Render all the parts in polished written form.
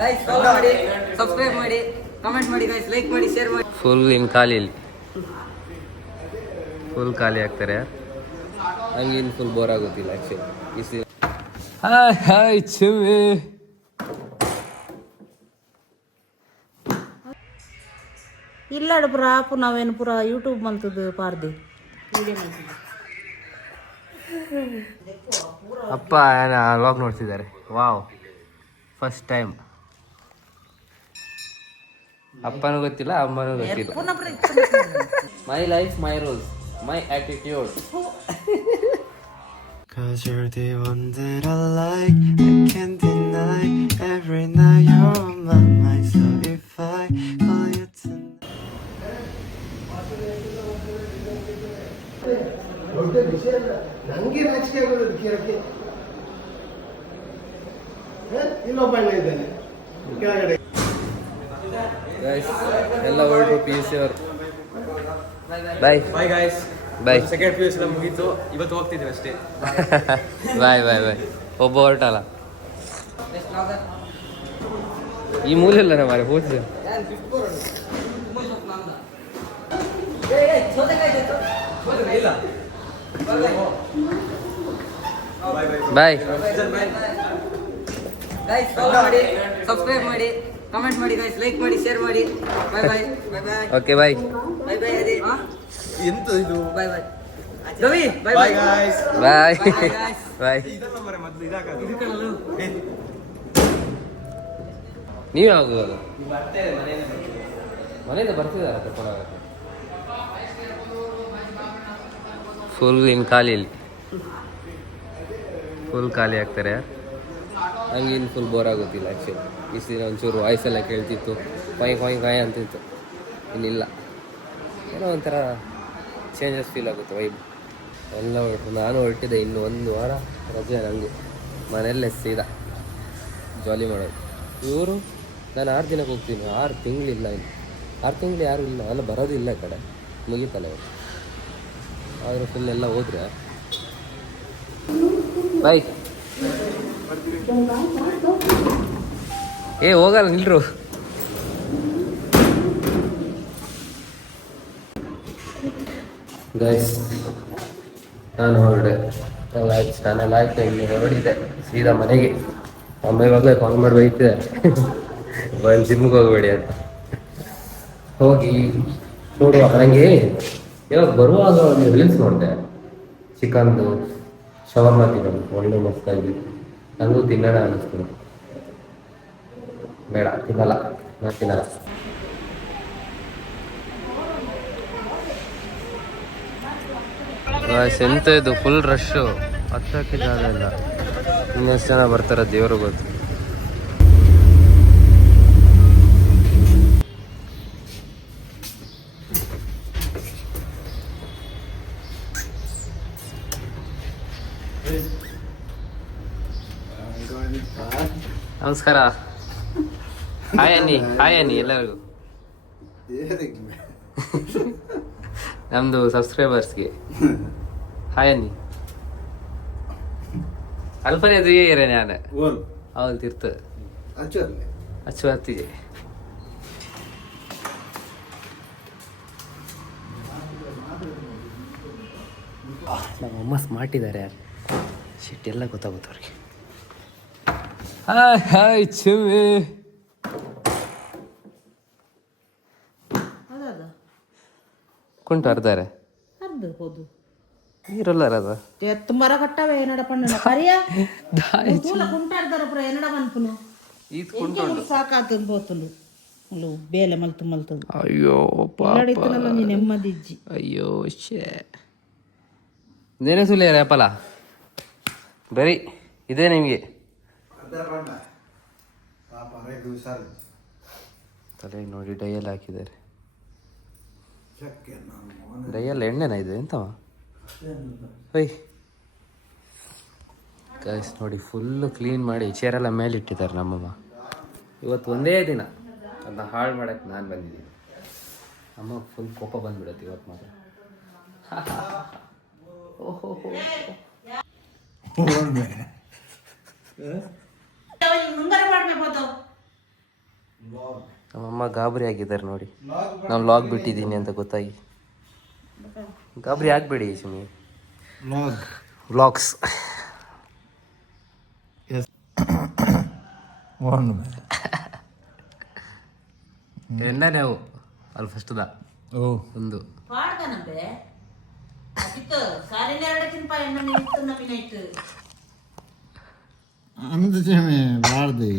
Guys follow ಮಾಡಿ, subscribe ಮಾಡಿ, comment ಮಾಡಿ ಗೈಸ್, ಲೈಕ್ ಮಾಡಿ, ಶೇರ್ ಮಾಡಿ. ಫುಲ್ ಇನ್ ಖಾಲಿ ಇಲ್ಲಿ ಫುಲ್ ಖಾಲಿ ಆಗ್ತಾರೆ. ಹಂಗೆ ಇನ್ನು ಫುಲ್ ಬೋರ್ ಆಗೋದಿಲ್ಲ ಆ್ಯಕ್ಚುಲಿ. ಹಾಯ್ ಹಾಯ್ ಚುಮ್ಮಿ. ಇಲ್ಲಾಡು ಪುರ ಆಪು ನಾವೇನು ಪುರ ಯೂಟ್ಯೂಬ್ ಮಲ್ತದ್ದು ಪಾರ್ದಿ ವಿಡಿಯೋ ಮಲ್ತದ್ದು. ಅಪ್ಪ ವ್ಲಾಗ್ ನೋಡ್ತಿದ್ದಾರೆ. Wow, first time. ಅಪ್ಪನೂ ಗೊತ್ತಿಲ್ಲ, ಅಮ್ಮನೂ ಗೊತ್ತಿಲ್ಲ. ಮೈ life, my rules, my attitude. Cause you're the one that I like, I can't deny. Every night you're on my mind, so if I call you tonight. ದೊಡ್ಡ ವಿಷಯ ಅಲ್ಲ, ನಂಗೆ ನಾಚಿಕೆ ಆಗೋದು ಕೇಳಕ್ಕೆ. ಇನ್ನೊಬ್ಬ ಅಣ್ಣ ಇದ್ದಾನೆ ಕೆಳಗಡೆ. ಎಲ್ಲ ಹೊರಟರು ಪಿ ಯು ಸಿ ಅವರು. ಬಾಯ್ ಬಾಯ್ ಗಾಯ್ಸ್. ಬಾಯ್. ಸೆಕೆಂಡ್ ಪಿ ಯು ಸಿ ಎಲ್ಲ ಮುಗೀತು, ಇವತ್ತು ಹೋಗ್ತಿದ್ದೀವಿ ಅಷ್ಟೇ. ಬಾಯ್ ಬಾಯ್ ಬಾಯ್. ಒಬ್ಬ ಹೊರಟಲ್ಲ ಈ ಮೂಲೆಲ್ಲ ಮಾರೆ ಹೋದ. ಬಾಯ್. ಗೈಸ್ ಫಾಲೋ ಮಾಡಿ, ಸಬ್ಸ್ಕ್ರೈಬ್ ಮಾಡಿ, ಕಮೆಂಟ್ ಮಾಡಿ ಗೈಸ್, ಲೈಕ್ ಮಾಡಿ, ಶೇರ್ ಮಾಡಿ. Bye bye bye bye. Okay bye. Bye bye ಅದೇ. ಎಂತ ಇದು? Bye bye Ravi. Bye bye bye guys. Bye guys. Bye. ಇದನ್ನ ಮರೆ ಮೊದಲು ಇದಾಕದು. ನೀವು ಯಾವಾಗ ಮನೆಯಿಂದ ಬರ್ತಿದ್ದಾರೆ ಕರ್ಕೊಂಡೋಗಕ್ಕೆ? ಫುಲ್ ಇನ್ನು ಖಾಲಿ ಇಲ್ಲಿ ಫುಲ್ ಖಾಲಿ ಆಗ್ತಾರೆ. ಹಂಗೆ ಇನ್ನು ಫುಲ್ ಬೋರ್ ಆಗೋದಿಲ್ಲ ಆ್ಯಕ್ಚುಲಿ. ಇಷ್ಟು ದಿನ ಒಂಚೂರು ವಾಯ್ಸೆಲ್ಲ ಕೇಳ್ತಿತ್ತು, ಕಾಯ್ ಕಾಯ್ ಕಾಯ್ ಅಂತಿತ್ತು. ಇನ್ನಿಲ್ಲ, ಏನೋ ಒಂಥರ ಚೇಂಜಸ್ ಫೀಲ್ ಆಗುತ್ತೆ ವೈಬ್. ಎಲ್ಲ ಹೊರಟು, ನಾನು ಹೊರಟಿದ್ದೆ. ಇನ್ನು 1 ವಾರ ರಜೆ ನನಗೂ. ಮನೆಯಲ್ಲೇ ಸೀದಾ ಜಾಲಿ ಮಾಡೋದು. ಇವರು ನಾನು 6 ದಿನಕ್ಕೆ ಹೋಗ್ತೀನಿ, 6 ತಿಂಗಳಿಲ್ಲ. ಇನ್ನು 6 ತಿಂಗಳು ಯಾರೂ ಇಲ್ಲ, ಎಲ್ಲ ಬರೋದಿಲ್ಲ ಈ ಕಡೆ. ಮುಗೀತಲ್ಲ ಇವರು. ಆದರೂ ಫುಲ್ ಎಲ್ಲ ಹೋದ್ರೆ ಬಾಯ್. ಏ ಹೋಗಲ್ಲ ನಿಲ್ರು. ಗೈಸ್ ನಾನು ಹೊರಡೆ, ನಾನೆಲ್ಲ ಆಯ್ತು, ಇಲ್ಲಿ ಹೊರಡಿದೆ ಸೀದಾ ಮನೆಗೆ. ಅಮ್ಮ ಇವಾಗಲೇ ಕಾಲ್ ಮಾಡಿ ಬೈತಿದೆ, ಬಂದು ಜಿಮ್ಗೆ ಹೋಗಬೇಡಿ ಅಂತ. ಹೋಗಿ ನೋಡುವ. ನನಗೆ ಇವಾಗ ಬರುವಾಗ ಒಂದು ರೀಲ್ಸ್ ನೋಡಿದೆ, ಚಿಕನ್ದು ಶವರ್ಮ ತಿನ್ನೋದು, ಒಳ್ಳೆ ಮಸ್ತಾಗಿ. ನನಗೂ ತಿನ್ನೋಣ ಅನ್ನಿಸ್ತೀನಿ. ಬೇಡ, ತಿನ್ನಲ್ಲ, ನಾನು ತಿನ್ನಲ್ಲ. ಎಂತ ಇದು ಫುಲ್ ರಶ್ಶು, ಹತ್ತಕ್ಕೆ ಜಾಗ ಇಲ್ಲ. ಇನ್ನೆಷ್ಟು ಜನ ಬರ್ತಾರೆ ದೇವರು ಗೊತ್ತು. ನಮಸ್ಕಾರ. ಹಾಯ್ ಅನ್ನಿ, ಹಾಯ್ ಅನ್ನಿ ಎಲ್ಲರಿಗೂ. ನಮ್ಮದು ಸಬ್ಸ್ಕ್ರೈಬರ್ಸ್ಗೆ ಹಾಯ್ ಅನ್ನಿ. ಅಲ್ಪನೇ ಅದು ಏರೇ ನಾನು ಅವಳು ತಿರ್ತ ಅಚ್ಚು ಹತ್ತಿಗೆ. ನಮ್ಮಮ್ಮ ಸ್ಮಾರ್ಟ್ ಇದ್ದಾರೆ ಯಾರು, ಶಿಟ್ ಎಲ್ಲ ಗೊತ್ತಾಗುತ್ತೆ ಅವ್ರಿಗೆ. ಹಾಯ್ ಹಾಯ್ ಚುಮ್ಮಿ. ಕುಂಟು ಅರ್ಧಾರೆ ಅರ್ಧಬಹುದು ನೀರಲ್ಲ ಅದ ಎತ್ತು ಮರ ಕಟ್ಟವೆ ಏನಡ ಪಣ್ಣ ಕರಿಯ ತೂಲ ಕುಂಟಾಡ್ದಾರ ಪುರ ಏನಡ ಮನ್ಪುನು ಈತ್ ಕುಂಟು ಸಾಕಾತಂದು ಹೋತುಂಡು ಮುಳ್ಳು ಬೇಲೆ ಮಲ್ತು ಮಲ್ತದು. ಅಯ್ಯೋ ಎಲ್ಲಡಿತ್ತನಲ್ಲ ನೀ ನೆಮ್ಮದಿಜ್ಜಿ. ಅಯ್ಯೋ ಶೇ ಇದೇನೇ ಸುಳ್ಳು ರೇಪಲ್ಲ ಬರೀ ಇದೇ ನಿಮಗೆ ತಲೆಗೆ ನೋಡಿ ಡೈಯೆಲ್ಲ ಹಾಕಿದ್ದಾರೆ. ಡೈಯೆಲ್ಲ ಎಣ್ಣೆನ ಇದೆ ಎಂತವ ಹೊಯ್ ಗೈಸ್ ನೋಡಿ ಫುಲ್ಲು ಕ್ಲೀನ್ ಮಾಡಿ ಚೇರೆಲ್ಲ ಮೇಲೆ ಇಟ್ಟಿದ್ದಾರೆ ನಮ್ಮಮ್ಮ. ಇವತ್ತು ಒಂದೇ ದಿನ ಅದನ್ನ ಹಾಳು ಮಾಡೋಕ್ಕೆ ನಾನು ಬಂದಿದ್ದೀನಿ. ಅಮ್ಮ ಫುಲ್ ಕೋಪ ಬಂದ್ಬಿಡುತ್ತೆ ಇವತ್ತು ಮಾತ್ರ. ಓಹೋ ಮುಂಗಾರ ಮಾಡ್ಬೇಕು ನಮ್ಮಮ್ಮ ಗಾಬರಿ ಆಗಿದ್ದಾರೆ ನೋಡಿ, ನಾನು ಲಾಗ್ ಬಿಟ್ಟಿದ್ದೀನಿ ಅಂತ ಗೊತ್ತಾಗಿ. ಗಾಬರಿ ಆಗಬೇಡಿ ಸುಮ್ಮನೆ. ವ್ಲಾಗ್ಸ್ ಎನ್ನ ನಾವು ಅಲ್ಲಿ ಫಸ್ಟ್ದ ಒಂದು ಪಾಡ್ದನಂತೆ ಅದಿತ್ತು ಸಾರಿನ ಎರಡಕ್ಕಿಂತ ಎಣ್ಣೆ ನಿಂತು ನಮಿನೈತು ಅಂದ ಚಮೆ ಬಾರ್ದು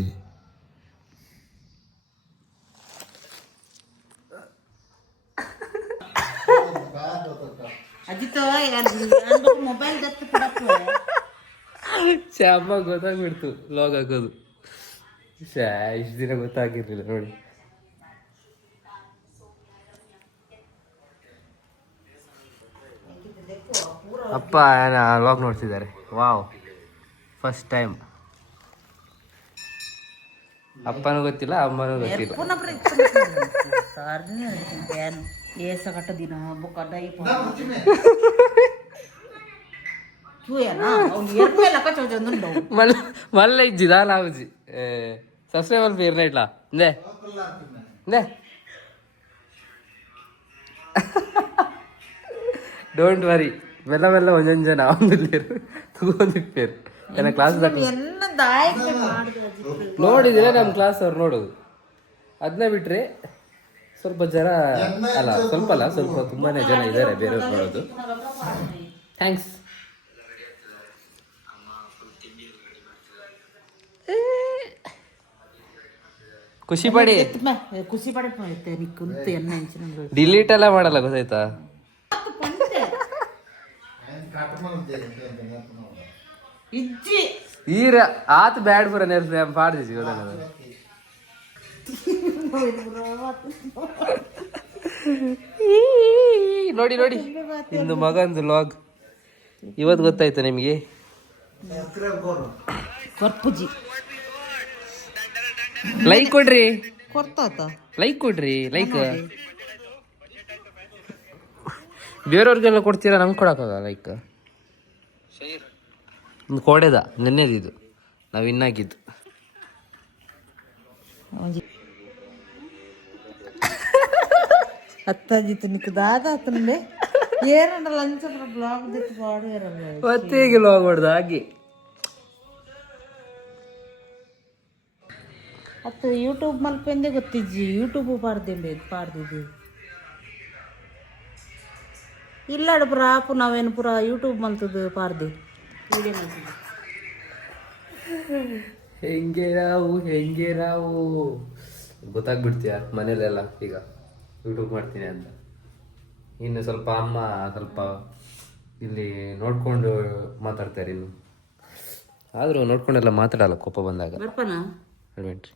ಅಜಿತ್ತು ಯಾರು ಮೊಬೈಲ್ ದತ್ತು ಕೊಡಕ್ಕೆ ಶ್ಯಾಮ ಗೊತ್ತಾಗ್ಬಿಡ್ತು ಲಾಗ್ ಹಾಕೋದು. ಇಷ್ಟು ದಿನ ಗೊತ್ತಾಗಿರ್ಲಿಲ್ಲ ನೋಡಿ. ಅಪ್ಪ ಲಾಗ್ ನೋಡ್ತಿದ್ದಾರೆ. Wow, first time. ಅಪ್ಪನೂ ಗೊತ್ತಿಲ್ಲ, ಅಮ್ಮನೂ ಗೊತ್ತಿಲ್ಲ. ಸಾರಿನ ಏನು ಏಸ ಕಟ್ಟ ದಿನ ಬುಕ್ಕ ದೈ మళ్ళీ ఇచ్చిదా లావుజీ సబ్స్క్రైబర్ పేరు ఇట్లా నే నే ಡೋಂಟ್ ವರಿ, ಮೆಲ್ಲ ಮೆಲ್ಲ ಒಂದೊಂದು ಜನ ಅವನಿಲ್ಲೇರು ತಗೊಂಡಿರ್ತಾರೆ. ನನ್ನ ಕ್ಲಾಸ್ ನೋಡಿದ್ರೆ ನಮ್ಮ ಕ್ಲಾಸ್ ಅವ್ರು ನೋಡೋದು. ಅದನ್ನ ಬಿಟ್ರೆ ಸ್ವಲ್ಪ ಜನ ಅಲ್ಲ, ಸ್ವಲ್ಪ ಅಲ್ಲ, ಸ್ವಲ್ಪ ತುಂಬಾನೇ ಜನ ಇದ್ದಾರೆ ಬೇರೆಯವ್ರು ನೋಡೋದು. ಥ್ಯಾಂಕ್ಸ್. ಖುಷಿ ಪಡಿ, ಖುಷಿ ಪಡಿ ಕುಂತು ಎಣ್ಣೆ ಡಿಲೀಟ್ ಎಲ್ಲ ಮಾಡಲ್ಲ, ಗೊತ್ತಾಯ್ತಾ? ಇಜ್ಜಿ ಈರ ಆತ್ ಬ್ಯಾಡ್ ಬರ ನೆರ್ಸ ಪಾಡ್ದಿಸಿ ಗೊತ್ತಾಗಲ್ಲ. ನೋಡಿ ನೋಡಿ ಇಂದು ಮಗಂದು ಲಾಗ್ ಇವತ್ತು ಗೊತ್ತಾಯ್ತು ನಿಮಗೆ. ಕೊರ್ಪುಜಿ ಲೈಕ್ ಕೊಡ್ರಿ, ಕೊರ್ತಾತ ಲೈಕ್ ಕೊಡ್ರಿ, ಲೈಕ್. ಬೇರೆಯವ್ರಿಗೆಲ್ಲ ಕೊಡ್ತೀರಾ, ನಮ್ಗೆ ಕೊಡಕ್ಕಾಗ ಲೈಕ್. ಒಂದು ಕೋಡೆದ ನೆನ್ನೆದಿದ್ದು ನಾವು ಇನ್ನಾಗಿದ್ದು. ಅತ್ತಾಜಿತ್ತು ನಿಕ್ಕು ದಾದ ಅತ್ತಂದೆ ಏರಣ್ಣ ಲಂಚ ಬ್ಲಾಗ್ ದಿತ್ತು ಬಾಡು ಏರಲ್ಲ ಮತ್ತೆ ಹೀಗೆ ಲಾಗ್ ಹೊಡ್ದು ಹಾಗೆ. ಅತ್ತು ಯೂಟ್ಯೂಬ್ ಮಲ್ಪೆಂದೆ ಗೊತ್ತಿಜ್ಜಿ, ಯೂಟ್ಯೂಬ್ ಪಾಡ್ದಿದ್ದಿ ಇಲ್ಲಾಡು ಪುರ ಆಪು ನಾವೇನು ಪುರ ಯೂಟ್ಯೂಬ್ ಮಲ್ತದ್ದು ಪಾಡ್ದಿ ವಿಡಿಯೋ ಮಲ್ತಿದ್ದಿ. ಹೆಂಗೆ ನಾವು ಗೊತ್ತಾಗ್ಬಿಡ್ತೀಯ ಮನೇಲೆಲ್ಲ ಈಗ ಯೂಟ್ಯೂಬ್ ಮಾಡ್ತೀನಿ ಅಂತ. ಇನ್ನು ಸ್ವಲ್ಪ ಅಮ್ಮ ಸ್ವಲ್ಪ ಇಲ್ಲಿ ನೋಡ್ಕೊಂಡು ಮಾತಾಡ್ತಾರೆ. ಇನ್ನು ಆದರೂ ನೋಡ್ಕೊಂಡೆಲ್ಲ ಮಾತಾಡಲ್ಲ ಕೋಪ ಬಂದಾಗ. ಬರ್ಪನ ಅಡ್ವೆಂಟ್ರಿ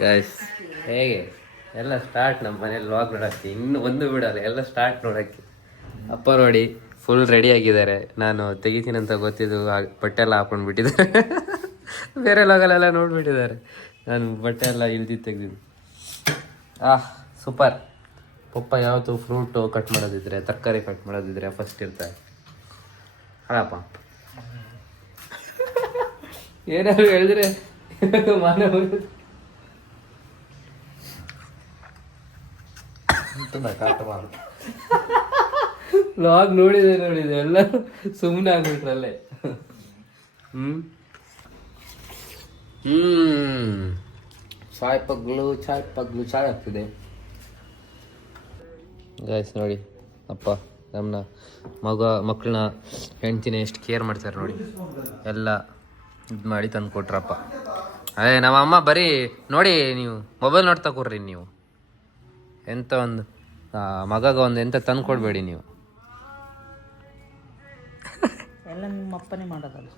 ಗಾಯ್ಸ್, ಹೇಗೆ ಎಲ್ಲ ಸ್ಟಾರ್ಟ್ ನಮ್ಮ ಮನೇಲಿ ಲಾಗ್ ನೋಡೋಕ್ಕೆ. ಇನ್ನು ಒಂದು ಬಿಡಲ್ಲ, ಎಲ್ಲ ಸ್ಟಾರ್ಟ್ ನೋಡೋಕ್ಕೆ. ಅಪ್ಪ ನೋಡಿ ಫುಲ್ ರೆಡಿ ಆಗಿದ್ದಾರೆ. ನಾನು ತೆಗಿತೀನಿ ಅಂತ ಗೊತ್ತಿದ್ದು ಬಟ್ಟೆ ಎಲ್ಲ ಹಾಕೊಂಡು ಬಿಟ್ಟಿದ್ದಾರೆ. ಬೇರೆ ಲಾಗಲ್ಲೆಲ್ಲ ನೋಡ್ಬಿಟ್ಟಿದ್ದಾರೆ. ನಾನು ಬಟ್ಟೆ ಎಲ್ಲ ಇಳ್ದಿದ್ದು ತೆಗ್ದಿದ್ದು. ಸೂಪರ್. ಪಪ್ಪ ಯಾವತ್ತು ಫ್ರೂಟು ಕಟ್ ಮಾಡೋದಿದ್ರೆ, ತರಕಾರಿ ಕಟ್ ಮಾಡೋದಿದ್ರೆ ಫಸ್ಟ್ ಇರ್ತಾರೆ. ಅಲ್ಲಪ್ಪ ಏನಾದ್ರು ಹೇಳಿದ್ರೆ ಮಾನ ಲಾಗ್ ನೋಡಿದೆ ಎಲ್ಲ ಸುಮ್ಮನೆ ಆಗ್ಬಿಟ್ರಲ್ಲೇ. ಚಾಯ್ ಚಾಯ್ ಆಗ್ತಿದೆ ಗಾಯ್ಸ್. ನೋಡಿ ಅಪ್ಪ ನಮ್ಮನ್ನ ಮಕ್ಕಳನ್ನ ಹೆಂಡ್ತಿನ ಎಷ್ಟು ಕೇರ್ ಮಾಡ್ತಾರೆ ನೋಡಿ. ಎಲ್ಲ ಇದು ಮಾಡಿ ತಂದು ಕೊಟ್ರಪ್ಪ. ಅದೇ ನಮ್ಮ ಅಮ್ಮ ಬರೀ ನೋಡಿ, ನೀವು ಮೊಬೈಲ್ ನೋಡ್ತಾ ಕೊಡ್ರಿ ನೀವು. ಎಂಥ ಒಂದು ಮಗಗ ಒಂದು ಎಂತ ತಂದು ಕೊಡಬೇಡಿ ನೀವು. ಎಲ್ಲ ನಿಮ್ಮ ಅಪ್ಪನೇ ಮಾಡೋದಲ್ಲ.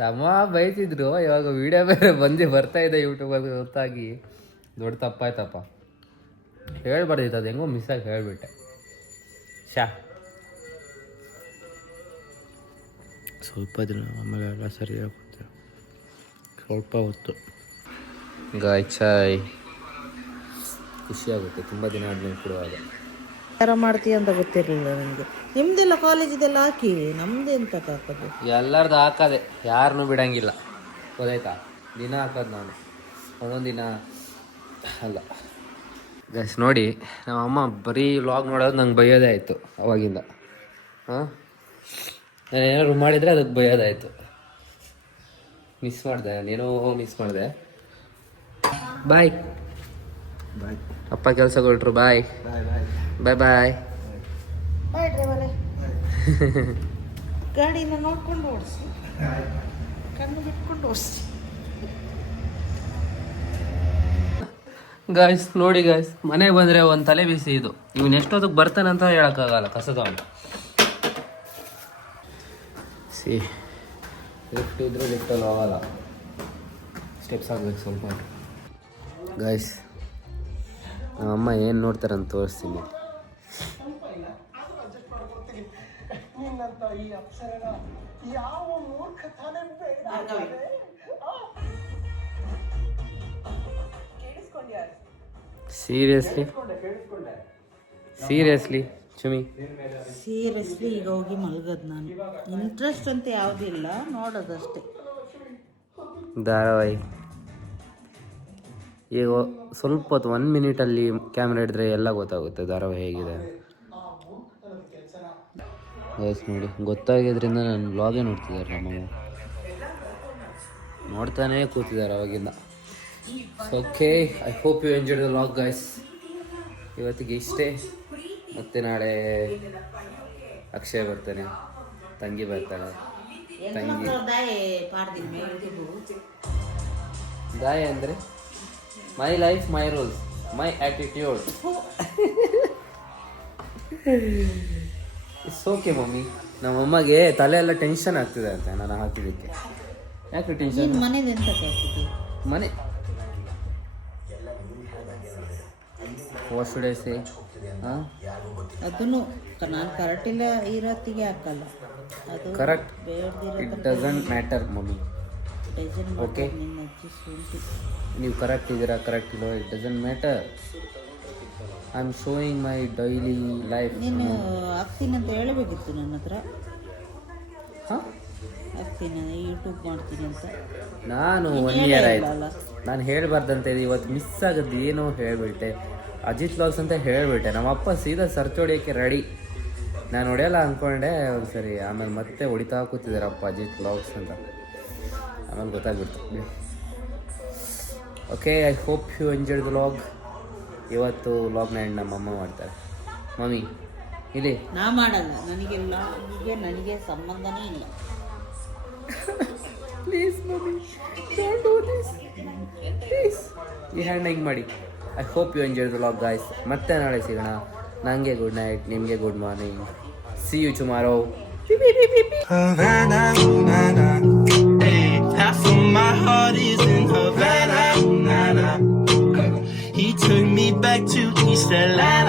ತಮ್ಮ ಬೈತಿದ್ರು, ಇವಾಗ ವಿಡಿಯೋ ಬೇರೆ ಬರ್ತಾ ಇದೆ ಯೂಟ್ಯೂಬಲ್ಲಿ ಗೊತ್ತಾಗಿ ದೊಡ್ಡ ತಪ್ಪಾಯ್ತಪ್ಪ. ಹೇಳ್ಬಾರ್ದಿತ್ತು, ಅದು ಹೆಂಗೋ ಮಿಸ್ ಆಗಿ ಹೇಳ್ಬಿಟ್ಟೆ. ಸ್ವಲ್ಪ ದಿನ ಆಮೇಲೆ ಎಲ್ಲ ಸರಿಯಾಗುತ್ತೆ, ಸ್ವಲ್ಪ ಹೊತ್ತು. ಗಾಯ್ ಚಾಯ್ ಖುಷಿಯಾಗುತ್ತೆ ತುಂಬ ದಿನ ಆದ್ಮೇಲೆ ಕೊಡುವಾಗ. ಥರ ಮಾಡ್ತೀಯ ಅಂತ ಗೊತ್ತಿರಲಿಲ್ಲ ನನಗೆ. ನಿಮ್ದೆಲ್ಲ ಕಾಲೇಜಿದೆಲ್ಲ ಹಾಕಿ, ನಮ್ದು ಎಂತ ಹಾಕೋದು? ಎಲ್ಲರದ್ದು ಹಾಕದೆ, ಯಾರನ್ನೂ ಬಿಡಂಗಿಲ್ಲ, ಗೊತ್ತಾಯ್ತಾ? ದಿನ ಹಾಕೋದು ನಾನು, ಒಂದೊಂದು ದಿನ ಅಲ್ಲ. ಗೈಸ್ ನೋಡಿ, ನಮ್ಮ ಅಮ್ಮ ಬರೀ ವ್ಲಾಗ್ ನೋಡೋದು ನಂಗೆ ಬೈಯೋದೇ ಆಯಿತು ಅವಾಗಿಂದ. ಹಾಂ, ನಾನು ಏನಾದ್ರು ಮಾಡಿದರೆ ಅದಕ್ಕೆ ಬೈಯೋದಾಯಿತು. ಮಿಸ್ ಮಾಡಿದೆ, ನಾನೇನೋ ಮಿಸ್ ಮಾಡಿದೆ. ಬಾಯ್ ಬಾಯ್. ಅಪ್ಪ ಕೆಲಸ ಕೊಟ್ರು. ಬಾಯ್ ಬಾಯ್ ಬಾಯ್. ಬಾಯ್ ಡ್ರೈವರೇ. ಗಾಡಿನ ನೋಡ್ಕೊಂಡು ಓಡಿಸಿ, ಕಣ್ಣು ಬಿಟ್ಕೊಂಡು ಓಡಿಸಿ. ಗಾಯ್ಸ್ ನೋಡಿ ಗಾಯ್ಸ್, ಮನೆಗೆ ಬಂದರೆ ಒಂದು ತಲೆ ಬಿಸಿ ಇದು. ಇವನು ಎಷ್ಟೊತ್ತಿಗೆ ಬರ್ತಾನೆ ಅಂತ ಹೇಳೋಕ್ಕಾಗಲ್ಲ, ಕಸದ ಅವನು. ಲಿಫ್ಟ್ ಇದ್ರೂ ಲಿಫ್ಟಲ್ಲಿ ಹೋಗಲ್ಲ, ಸ್ಟೆಪ್ಸ್ ಆಗಬೇಕು ಸ್ವಲ್ಪ. ಗಾಯ್ಸ್ ನಮ್ಮಮ್ಮ ಏನು ನೋಡ್ತಾರೆ ಅಂತ ತೋರಿಸ್ತೀನಿ. ನಿನ್ನಂತ ಈ ಅಪ್ಸರನ ಯಾವ ಮೂರ್ಖತನ ಬೇಡ. ಸೀರಿಯಸ್ಲಿ ಚುಮಿ, ಸೀರಿಯಸ್ಲಿ ಈಗ ಹೋಗಿ ಮಲಗೋದು ನಾನು. ಇಂಟ್ರೆಸ್ಟ್ ಅಂತ ಯಾವುದಿಲ್ಲ, ನೋಡೋದಷ್ಟೇ ಧಾರಾವಾಹಿ. ಈಗ ಸ್ವಲ್ಪ ಹೊತ್ತು 1 ಮಿನಿಟಲ್ಲಿ ಕ್ಯಾಮ್ರಾ ಹಿಡಿದ್ರೆ ಎಲ್ಲ ಗೊತ್ತಾಗುತ್ತೆ ಧಾರಾವಾಹಿ ಹೇಗಿದೆ. ಗೈಸ್ ನೋಡಿ, ಗೊತ್ತಾಗಿದ್ರಿಂದ ನನ್ನ ಬ್ಲಾಗೇ ನೋಡ್ತಿದ್ದಾರೆ ನಮ್ಮಮ್ಮ. ನೋಡ್ತಾನೇ ಕೂತಿದ್ದಾರೆ ಅವಾಗಿಂದ. Okay, I hope you enjoyed the vlog guys. ಇವತ್ತಿಗೆ ಇಷ್ಟೇ. ಮತ್ತೆ ನಾಳೆ ಅಕ್ಷಯ್ ಬರ್ತಾನೆ, ತಂಗಿ ಬರ್ತಾಳೆ. ತಂಗಿ ದಾಯ ಅಂದರೆ my life my rules my attitude. It's okay mummy. ನಮ್ಮಮ್ಮಗೆ ತಲೆ ಎಲ್ಲ ಟೆನ್ಷನ್ ಆಗ್ತಿದೆ ಅಂತ ನಾನು ಹಾಕಿದ್ದಕ್ಕೆ. ಯಾಕೆ ಟೆನ್ಷನ್? ಮನೇದು ಎಂತ ಹಾಕಿದ್ದೆ? ಮನೆ ವಾಶುಡೇಸಿ ಹಾಂ, ಅದನ್ನು ನಾನು ಕರೆಕ್ಟಿಲ್ಲ ಇರೋತ್ತಿಗೆ ಹಾಕಲ್ಲ. ಅದು ಕರೆಕ್ಟ್, ಬೇಡದಿರೋ it doesn't matter mummy. Okay, ನಿನ್ನ ಅಜ್ಜಿ ಶುಂಠಿ. ನೀವು ಕರೆಕ್ಟ್ ಇದ್ದೀರಾ, ಕರೆಕ್ಟ್ ಇಲ್ಲ, it doesn't matter. I am showing my daily life. ನೀನು ಹಾಕ್ತೀನಂತ ಹೇಳಬೇಕಿತ್ತು ನನ್ನ ಹತ್ರ. ಹಾಂ, ಹಾಕ್ತೀನಿ, ಯೂಟ್ಯೂಬ್ ಮಾಡ್ತೀನಿ ಅಂತ. ನಾನು 1 ಇಯರ್ ಆಯಿತು. ನಾನು ಹೇಳಬಾರ್ದಂತ ಇದೆ, ಇವತ್ತು ಮಿಸ್ ಆಗೋದು ಏನೋ ಹೇಳಿಬಿಟ್ಟೆ. ಅಜಿತ್ ವ್ಲಾಗ್ಸ್ ಅಂತ ಹೇಳಿಬಿಟ್ಟೆ. ನಮ್ಮಪ್ಪ ಸೀದಾ ಸರ್ಚ್ ಹೊಡಿಯೋಕ್ಕೆ ರೆಡಿ. ನಾನು ಹೊಡೆಯಲ್ಲ ಅಂದ್ಕೊಂಡೆ ಒಂದು ಸರಿ, ಆಮೇಲೆ ಮತ್ತೆ ಹೊಡಿತಾ ಕೂತಿದ್ದಾರಪ್ಪ ಅಜಿತ್ ವ್ಲಾಗ್ಸ್ ಅಂತ. ಆಮೇಲೆ ಗೊತ್ತಾಗ್ಬಿಡ್ತು. Okay, I hope you enjoyed the vlog. ಇವತ್ತು ವ್ಲಾಗ್ನ ಎಂಡ್ ನಮ್ಮಮ್ಮ ಮಾಡ್ತಾರೆ. ಮಮ್ಮಿ ಇಲ್ಲಿ ನಾ ಮಾಡಲ್ಲ, ನನಗೆ ಸಂಬಂಧನೇ ಇಲ್ಲ. Please mummy, don't do this please. ಈ ಹ್ಯಾಂಡ್ ಹಿಂಗೆ ಮಾಡಿ. I hope you enjoy the vlog guys. ಮತ್ತೆ ನಾಳೆ ಸಿಗೋಣ. ನನಗೆ ಗುಡ್ ನೈಟ್, ನಿಮಗೆ good morning. See you tomorrow. Havana, na na. Hey, half of my heart is in Havana, na na. He took me back to East Atlanta.